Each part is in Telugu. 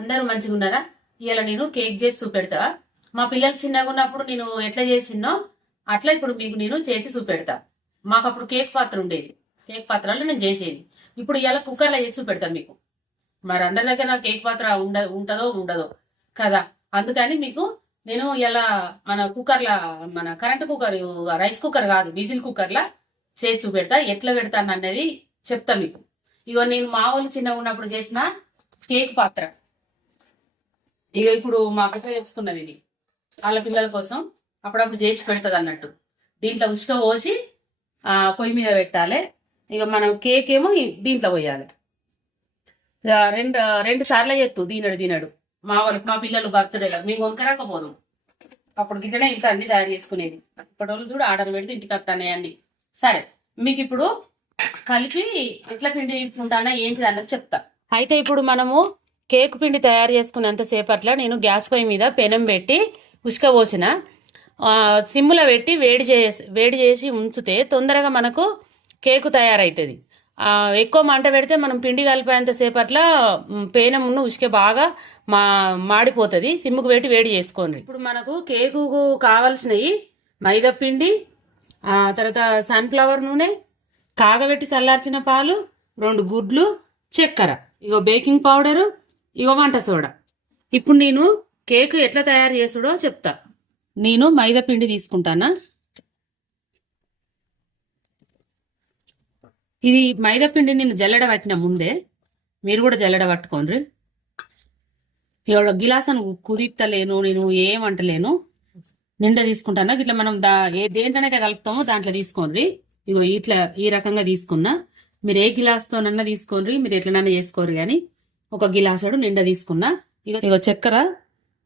అందరూ మంచిగా ఉన్నారా? ఇవాళ నేను కేక్ చేసి చూపెడతా. మా పిల్లలు చిన్నగా ఉన్నప్పుడు నేను ఎట్లా చేసినో అట్లా ఇప్పుడు మీకు నేను చేసి చూపెడతా. మాకు అప్పుడు కేక్ పాత్ర ఉండేది, కేక్ పాత్రలో నేను చేసేది. ఇప్పుడు ఇవాళ కుక్కర్లో చేసి చూపెడతా మీకు. మరి అందరి దగ్గర కేక్ పాత్ర ఉంటదో ఉండదో కదా, అందుకని మీకు నేను ఇలా మన కుక్కర్లా, మన కరెంట్ కుక్కర్, రైస్ కుక్కర్ కాదు, విజిల్ కుక్కర్లా చేసి చూపెడతా. ఎట్లా పెడతాను అనేది చెప్తా మీకు. ఇగో నేను మా వాళ్ళు చిన్నగా ఉన్నప్పుడు చేసిన కేక్ పాత్ర. ఇక ఇప్పుడు మా అక్క తెచ్చుకున్నది ఇది, వాళ్ళ పిల్లల కోసం అప్పుడప్పుడు చేసి పెడుతుంది అన్నట్టు. దీంట్లో ఉసుక పోసి పొయ్యి మీద పెట్టాలి. ఇక మనం కేక్ ఏమో దీంట్లో పోయాలి. రెండు రెండు సార్లు చేస్తూ దీనడు మా పిల్లలు బర్త్డే మేము కొనుక్కరాకపోదాం. అప్పుడు గిట్టనే ఇంట్లో అన్ని తయారు చేసుకునేది. ఇప్పటి వాళ్ళు చూడు ఆర్డర్ పెడితే ఇంటికి వస్తానే అన్ని. సరే, మీకు ఇప్పుడు కలిపి ఎట్లా పిండి తీసుకుంటానా ఏంటిది అన్నది చెప్తా. అయితే ఇప్పుడు మనము కేక్ పిండి తయారు చేసుకునేంత సేపట్ల నేను గ్యాస్ పొయ్యి మీద పెనం పెట్టి ఉసుక పోసిన, సిమ్ములో పెట్టి వేడి చేసి ఉంచితే తొందరగా మనకు కేకు తయారవుతుంది. ఎక్కువ మంట పెడితే మనం పిండి కలిపేంత సేపట్ల పేనమును ఉసుక బాగా మాడిపోతుంది. సిమ్ముకు పెట్టి వేడి చేసుకోండి. ఇప్పుడు మనకు కేకుకు కావలసినవి మైదా పిండి, తర్వాత సన్ఫ్లవర్ నూనె, కాగబెట్టి చల్లార్చిన పాలు, 2 గుడ్లు, చక్కెర, ఇగో బేకింగ్ పౌడరు, ఇగో వంట సోడా. ఇప్పుడు నేను కేక్ ఎట్లా తయారు చేసుడో చెప్తా. నేను మైదా పిండి తీసుకుంటానా. ఇది మైదా పిండి నేను జల్లెడ పట్టిన ముందే, మీరు కూడా జల్లెడ పట్టుకోండి. ఇక గిలాసను కుదిత్తలేను, నేను ఏమంటలేను, నిండా తీసుకుంటానా. ఇట్లా మనం దేంట్లోనైతే కలుపుతామో దాంట్లో తీసుకోండి. ఇగో ఇట్లా ఈ రకంగా తీసుకున్నా. మీరు ఏ గిలాస్తోనన్నా తీసుకోండి, మీరు ఎట్లనన్నా చేసుకోరు. కానీ ఒక గిలాసుడు నిండా తీసుకున్నా. ఇగో చక్కెర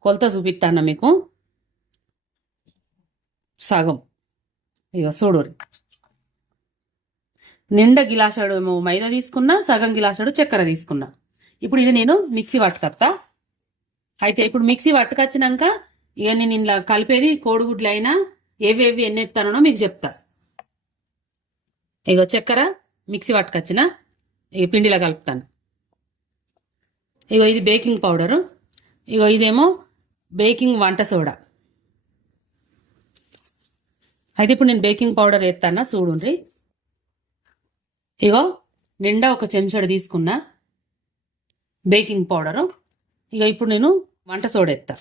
కొలత చూపిస్తాను మీకు. సగం, ఇగో చూడు, నిండా గిలాసుడు మైదా తీసుకున్నా, సగం గిలాసుడు చక్కెర తీసుకున్నా. ఇప్పుడు ఇది నేను మిక్సీ పట్టుకొస్తా. అయితే ఇప్పుడు మిక్సీ పట్టుకొచ్చినాక ఇక నేను ఇలా కలిపేది కోడిగుడ్లు అయినా ఏవేవి ఎన్ని ఎత్తానో మీకు చెప్తా. ఇగో చక్కెర మిక్సీ పట్టుకొచ్చిన, ఇక పిండిలా కలుపుతాను. ఇగో ఇది బేకింగ్ పౌడరు, ఇగో ఇదేమో బేకింగ్ వంట సోడా. అయితే ఇప్పుడు నేను బేకింగ్ పౌడర్ ఎత్తానా చూడుండ్రి. ఇగో నిండా ఒక చెంచాడు తీసుకున్నా బేకింగ్ పౌడరు. ఇక ఇప్పుడు నేను వంట సోడా ఎత్తా.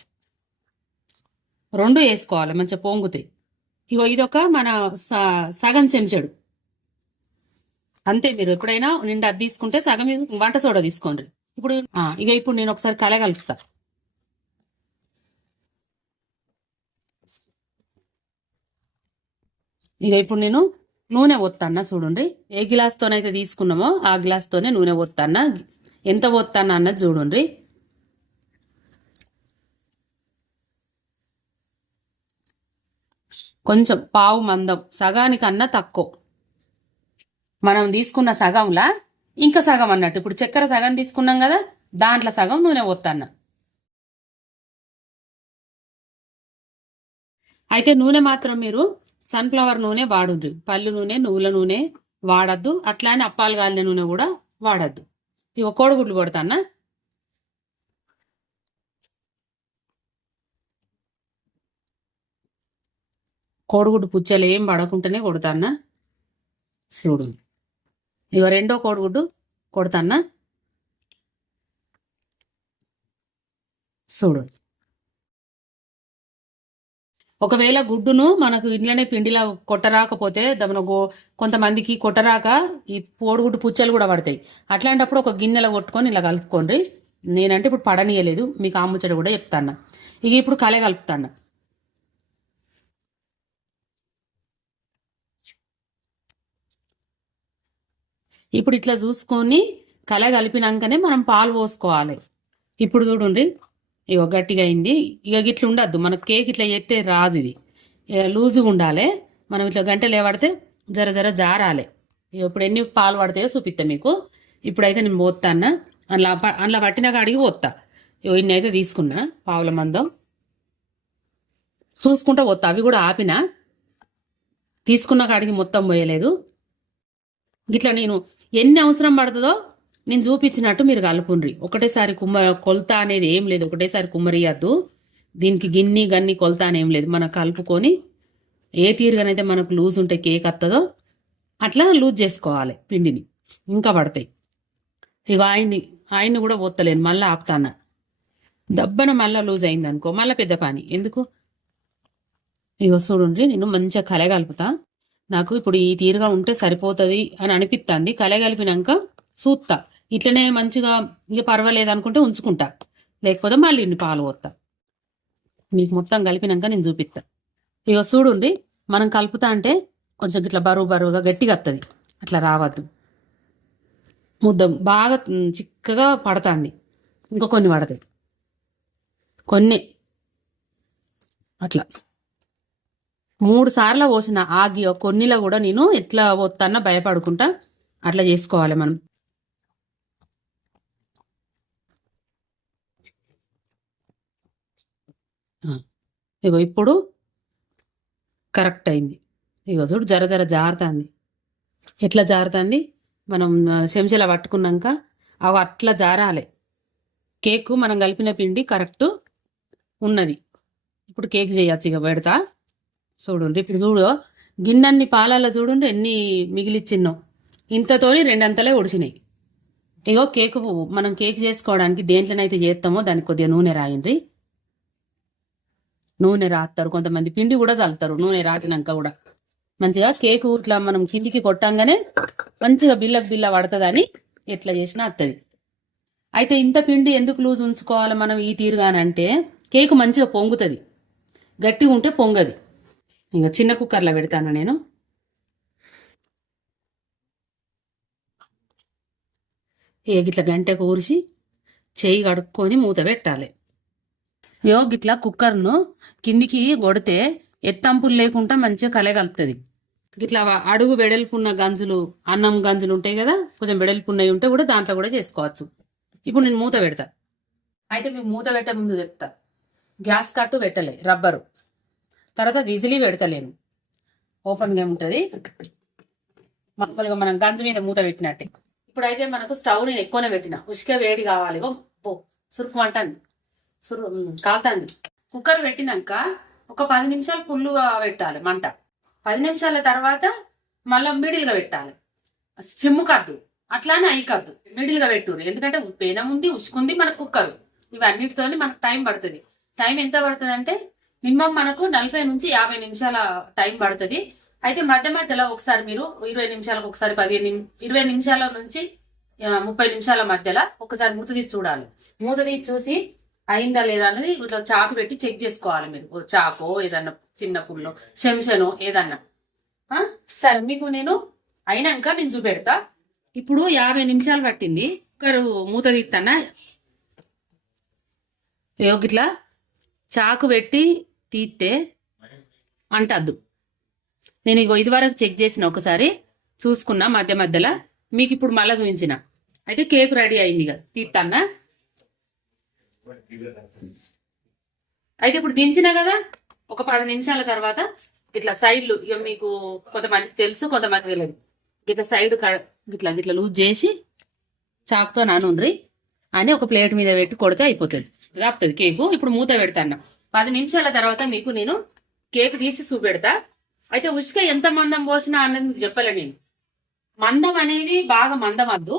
2 వేసుకోవాలి, మంచిగా పొంగుతాయి. ఇగో ఇదొక మన సగం చెంచాడు అంతే. మీరు ఎప్పుడైనా నిండా అది తీసుకుంటే సగం వంట సోడా తీసుకోండి. ఇప్పుడు నేను ఒకసారి కలగలుపుతా. ఇక ఇప్పుడు నేను నూనె పోస్తానా చూడండి. ఏ గ్లాస్తోనైతే తీసుకున్నామో ఆ గ్లాస్తోనే నూనె పోస్తానా. ఎంత పోస్తానా అన్నది చూడండి. కొంచెం పావు మందం, సగానికన్నా తక్కువ. మనం తీసుకున్న సగంలా ఇంకా సగం అన్నట్టు. ఇప్పుడు చక్కెర సగం తీసుకున్నాం కదా, దాంట్లో సగం నూనె పోస్తాన్న. అయితే నూనె మాత్రం మీరు సన్ఫ్లవర్ నూనె వాడుద్రు, పల్లి నూనె, నువ్వుల నూనె వాడద్దు. అట్లానే అప్పాలు కాలిన నూనె కూడా వాడద్దు. ఇక కోడిగుడ్లు కొడతాన్నా. కోడిగుడ్డు పుచ్చలు ఏం పడకుండానే కొడతాన్నా చూడు. ఇక రెండో కోడిగుడ్డు కొడతాన్నా చూడు. ఒకవేళ గుడ్డును మనకు ఇంట్లోనే పిండిలా కొట్టరాకపోతే కొంతమందికి కొట్టరాక ఈ కోడిగుడ్డు పుచ్చలు కూడా పడతాయి. అట్లాంటప్పుడు ఒక గిన్నెలో కొట్టుకొని ఇలా కలుపుకోండి. నేనంటే ఇప్పుడు పడనీయలేదు, మీకు ఆ ముచ్చట కూడా చెప్తాను. ఇక ఇప్పుడు కలే కలుపుతాను. ఇప్పుడు ఇట్లా చూసుకొని కల కలిపినాకనే మనం పాలు పోసుకోవాలి. ఇప్పుడు చూడండి, ఇక గట్టిగా అయింది. ఇక ఇట్లా ఉండద్దు, మన కేక్ ఇట్లా ఎత్తే రాదు. ఇది లూజుగా ఉండాలి. మనం ఇట్లా గంటలు ఏవడితే జర జర జారాలి. ఇప్పుడు ఎన్ని పాలు పడతాయో చూపిస్తా మీకు. ఇప్పుడైతే నేను పోతాను, అందులో పట్టిన కాడికి పోతా. ఇన్ని అయితే తీసుకున్నా, పావుల మందం చూసుకుంటా పోతా. అవి కూడా ఆపిన, తీసుకున్న కాడికి మొత్తం పోయలేదు. ఇట్లా నేను ఎన్ని అవసరం పడుతుందో నేను చూపించినట్టు మీరు కలుపుండ్రి. ఒకటేసారి కొలత అనేది ఏం లేదు, ఒకటేసారి కుమ్మరియద్దు. దీనికి గిన్ని గన్ని కొలత అని ఏం లేదు. మనం కలుపుకొని ఏ తీరుగానైతే మనకు లూజ్ ఉంటే కేక్ వస్తుందో అట్లా లూజ్ చేసుకోవాలి పిండిని. ఇంకా పడతాయి. ఇక ఆయన్ని కూడా పోత్తలేను, మళ్ళీ ఆపుతాను. దబ్బన మళ్ళీ లూజ్ అయింది అనుకో, మళ్ళీ పెద్ద పని ఎందుకు. ఇక చూడండి, నేను మంచిగా కలగలుపుతా. నాకు ఇప్పుడు ఈ తీరుగా ఉంటే సరిపోతుంది అని అనిపిస్తుంది. కలగలిపినాక చూస్తా, ఇట్లనే మంచిగా ఇక పర్వాలేదు అనుకుంటే ఉంచుకుంటా, లేకపోతే మళ్ళీ ఇన్ని పాలు పోతా. మీకు మొత్తం కలిపినాక నేను చూపిస్తా. ఇక చూడండి, మనం కలుపుతా అంటే కొంచెం ఇట్లా బరువుగా గట్టిగా వస్తుంది. అట్లా రావద్దు. ముద్ద బాగా చిక్కగా పడుతుంది. ఇంకా కొన్ని పడతాయి, కొన్ని అట్లా 3 సార్లు పోసిన ఆగి కొన్నిలో కూడా నేను ఎట్లా పోతానో భయపడుకుంటా అట్లా చేసుకోవాలి మనం. ఇగో ఇప్పుడు కరెక్ట్ అయింది. ఇగో చూడు, జర జారుతుంది. ఎట్లా జారుతుంది, మనం చెంచాలా పట్టుకున్నాక అవి అట్లా జారాలి. కేకు మనం కలిపిన పిండి కరెక్ట్ ఉన్నది. ఇప్పుడు కేక్ చేయొచ్చు. ఇక పెడతా చూడండి. ఇప్పుడు చూడు, గిన్నెన్ని పాలల్లో చూడండి ఎన్ని మిగిలిచ్చిన్నాం. ఇంతతోని 2 అంతలే ఉడిచినాయి. ఇగో కేకు మనం కేక్ చేసుకోవడానికి దేంట్లోనైతే చేస్తామో దానికి కొద్దిగా నూనె రాయండి. నూనె రాస్తారు కొంతమంది, పిండి కూడా చల్లుతారు. నూనె రాకినాక కూడా మంచిగా కేకు ఇట్లా మనం కిందికి కొట్టంగానే మంచిగా బిల్ల పడుతుందని ఎట్లా చేసినా వస్తుంది. అయితే ఇంత పిండి ఎందుకు లూజ్ ఉంచుకోవాలి మనం ఈ తీరుగానంటే కేకు మంచిగా పొంగుతుంది. గట్టిగా ఉంటే పొంగది. ఇంకా చిన్న కుక్కర్లో పెడతాను నేను. గిట్లా గంటకు ఊరిసి చేయి కడుక్కొని మూత పెట్టాలి. గిట్లా కుక్కర్ను కిందికి కొడితే ఎత్తంపులు లేకుండా మంచిగా కలగలుగుతుంది. గిట్లా అడుగు వెడల్పున్న గంజులు, అన్నం గంజులు ఉంటాయి కదా, కొంచెం వెడల్పున్నవి ఉంటే కూడా దాంట్లో కూడా చేసుకోవచ్చు. ఇప్పుడు నేను మూత పెడతా. అయితే మీకు మూత పెట్టే ముందు చెప్తా, గ్యాస్ కట్టు పెట్టలే, రబ్బరు. తర్వాత విజిలీ పెడతలేను, ఓపెన్గా ఉంటుంది. మామూలుగా మనం గంజు మీద మూత పెట్టినట్టే. ఇప్పుడైతే మనకు స్టవ్ నేను ఎక్కువనే పెట్టిన, ఉష్కే వేడి కావాలి. సురుకు అంటుంది, కాలుతుంది. కుక్కర్ పెట్టినాక ఒక 10 నిమిషాలు ఫుల్లుగా పెట్టాలి మంట. 10 నిమిషాల తర్వాత మళ్ళీ మిడిల్గా పెట్టాలి. చిమ్ము కద్దు, అట్లానే అయి కద్దు, మిడిల్గా పెట్టుర్రు. ఎందుకంటే పేనం ఉంది, ఉసుకుంది మన కుక్కర్. ఇవన్నిటితో మనకు టైం పడుతుంది. టైం ఎంత పడుతుంది అంటే మినిమం మనకు 40 నుంచి 50 నిమిషాల టైం పడుతుంది. అయితే మధ్యలో ఒకసారి మీరు 20 నిమిషాలకు ఒకసారి 20 నిమిషాల నుంచి 30 నిమిషాల మధ్యలో ఒకసారి మూత తీసి చూడాలి. మూత తీసి చూసి అయిందా లేదా అనేది ఇట్లా చాకు పెట్టి చెక్ చేసుకోవాలి. మీరు చాకో ఏదన్నా చిన్న పుల్లో చెంచనో ఏదన్నా. సరే, మీకు నేను అయినాక నేను చూపెడతా. ఇప్పుడు 50 నిమిషాలు పట్టింది. ఒకరు మూత తీస్తానా, ఇట్లా చాకు పెట్టి తీస్తే అంటద్దు. నేను ఇది వరకు చెక్ చేసిన, ఒకసారి చూసుకున్నా మధ్యలో. మీకు ఇప్పుడు మళ్ళీ చూపించిన. అయితే కేక్ రెడీ అయింది కదా, తీస్తానా. అయితే ఇప్పుడు దించిన కదా, ఒక 10 నిమిషాల తర్వాత ఇట్లా సైడ్లు, ఇక మీకు కొంతమందికి తెలుసు, కొంతమంది తెలియదు. ఇట్లా సైడ్ ఇట్లా లూజ్ చేసి చాకుతో నానుండ్రి అని ఒక ప్లేట్ మీద పెట్టి కొడితే అయిపోతుంది, కాపుతుంది కేకు. ఇప్పుడు మూత పెడతాను. 10 నిమిషాల తర్వాత మీకు నేను కేక్ తీసి చూపెడతా. అయితే ఉసుక ఎంత మందం పోసినా అన్నది మీకు చెప్పలే నేను. మందం అనేది బాగా మందం వద్దు.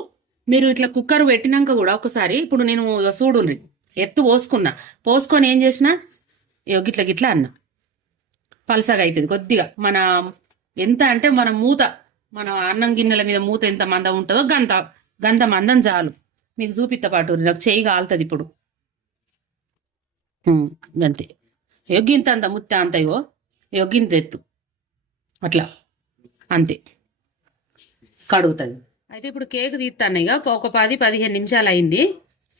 మీరు ఇట్లా కుక్కర్ పెట్టినాక కూడా ఒకసారి, ఇప్పుడు నేను చూడుండ్రి ఎత్తు పోసుకొని ఏం చేసిన గిట్లా అన్న పలసగా అవుతుంది కొద్దిగా. మన ఎంత అంటే మన మూత, మన అన్నం గిన్నెల మీద మూత ఎంత మందం ఉంటుందో గంట మందం చాలు. మీకు చూపిస్తా పాటు, నాకు చెయ్యి కాలుతుంది ఇప్పుడు. అంతే, యొగ్గింత అంత ముత్త అంత యొగ్గింత ఎత్తు అట్లా, అంతే కడుగుతుంది. అయితే ఇప్పుడు కేక్ తీస్తాను. ఇక ఒక 10-15 నిమిషాలు అయింది,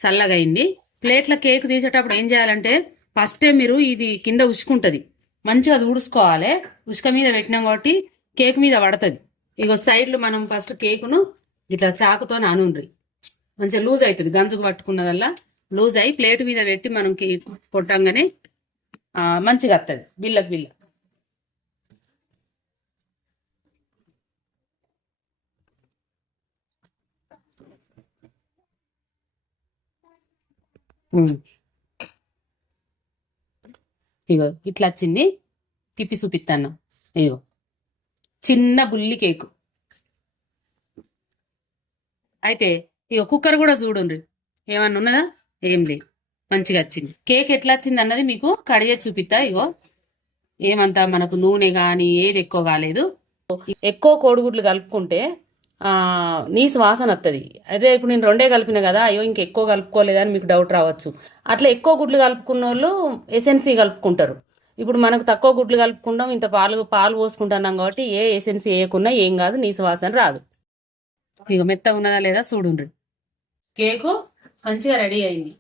చల్లగా అయింది. ప్లేట్ల కేక్ తీసేటప్పుడు ఏం చేయాలంటే ఫస్టే మీరు ఇది కింద ఉసుకుంటుంది, మంచిగా అది ఊడుసుకోవాలి. ఉసుక మీద పెట్టినాం కాబట్టి కేక్ మీద పడుతుంది. ఇక సైడ్లు మనం ఫస్ట్ కేకును ఇట్లా చాకుతో నానుండ్రి, మంచిగా లూజ్ అవుతుంది. గంజుకు పట్టుకున్నదల్లా లూజ్ అయి ప్లేట్ మీద పెట్టి మనం కొట్టంగానే మంచిగా వస్తుంది, బిల్ల. ఉమ్. ఇగో ఇట్లా వచ్చింది, తిప్పి చూపిస్తాను. ఇగో చిన్న బుల్లి కేకు. అయితే ఇగో కుక్కర్ కూడా చూడండి, ఏమన్నా ఉన్నదా? ఏం లేదు, మంచిగా వచ్చింది. కేక్ ఎట్లా వచ్చింది అన్నది మీకు కడిగే చూపిస్తా. ఇగో ఏమంతా మనకు నూనె కానీ ఏది ఎక్కువ కాలేదు. ఎక్కువ కోడిగుడ్లు కలుపుకుంటే నీసు వాసన వస్తుంది. అదే ఇప్పుడు నేను రెండే కలిపిన కదా, అయ్యో ఇంకెక్కువ కలుపుకోలేదని మీకు డౌట్ రావచ్చు. అట్లా ఎక్కువ గుడ్లు కలుపుకున్న వాళ్ళు ఎసెన్సీ కలుపుకుంటారు. ఇప్పుడు మనకు తక్కువ గుడ్లు కలుపుకుంటాం, ఇంత పాలు పోసుకుంటున్నాం కాబట్టి ఏ ఎసెన్సీ వేయకున్నా ఏం కాదు, నీసు వాసన రాదు. ఇక మెత్తగా ఉన్నదా లేదా చూడుండ్రి. కేకు మంచిగా రెడీ అయింది.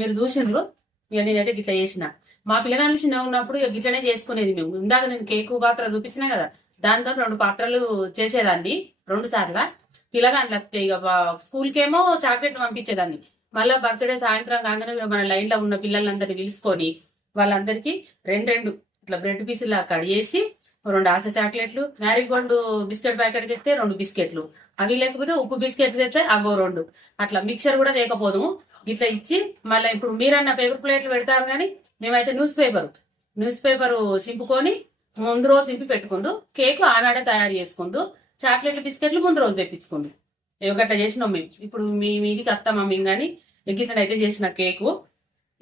మీరు చూసిండ్రు. ఇక నేనైతే గిట్లా చేసిన. మా పిల్లగాళ్ళు చిన్నగా ఉన్నప్పుడు ఇక గిట్లనే చేసుకునేది మేము. ఇందాక నేను కేకు పాత్ర చూపించినా కదా, దాంతో 2 పాత్రలు చేసేదాన్ని 2 సార్లు. పిల్లగాళ్ళు వస్తే ఇక స్కూల్కేమో చాక్లెట్ పంపించేదాన్ని. మళ్ళీ బర్త్డే సాయంత్రం కాగానే మన లైన్లో ఉన్న పిల్లలందరినీ పిలుచుకొని వాళ్ళందరికీ 2 ఇట్లా బ్రెడ్ పీసులా కట్ చేసి 2 ఆశ చాక్లెట్లు, మ్యారీగోల్డ్ బిస్కెట్ ప్యాకెట్ తెస్తే 2 బిస్కెట్లు, అవి లేకపోతే ఉప్పు బిస్కెట్ తెస్తే అవో 2, అట్లా మిక్చర్ కూడా లేకపోదు ఇట్లా ఇచ్చి, మళ్ళీ ఇప్పుడు మీరన్న పేపర్ ప్లేట్లు పెడతారు కానీ మేమైతే న్యూస్ పేపర్ చింపుకొని ముందు రోజు చింపి పెట్టుకుందు, కేకు ఆనాడే తయారు చేసుకుందు, చాక్లెట్లు బిస్కెట్లు ముందు రోజు తెప్పించుకుందు. గట్లా చేసినాం మేము. ఇప్పుడు మీ మీదికి వస్తామా మేము కానీ ఎగ్గిట్లనైతే చేసిన కేకు.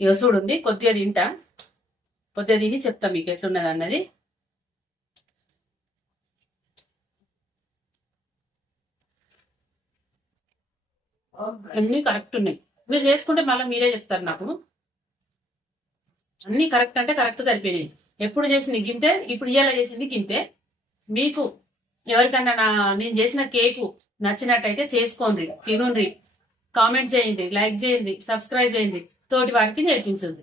ఇక చూడుంది, కొద్దిగా తింటా, కొద్దిగా తిని చెప్తా మీకు ఎట్లున్నది అన్నది. అన్ని కరెక్ట్ ఉన్నాయి. మీరు చేసుకుంటే మళ్ళీ మీరే చెప్తారు నాకు. అన్ని కరెక్ట్ అంటే కరెక్ట్ సరిపోయినాయి. ఎప్పుడు చేసింది గింతే, ఇప్పుడు ఇవాళ చేసింది గింతే. మీకు ఎవరికన్నా నేను చేసిన కేకు నచ్చినట్టయితే చేసుకోండి, తినుండ్రి, కామెంట్ చేయండి, లైక్ చేయండి, సబ్స్క్రైబ్ చేయండి, తోటి వారికి నేర్పించండి.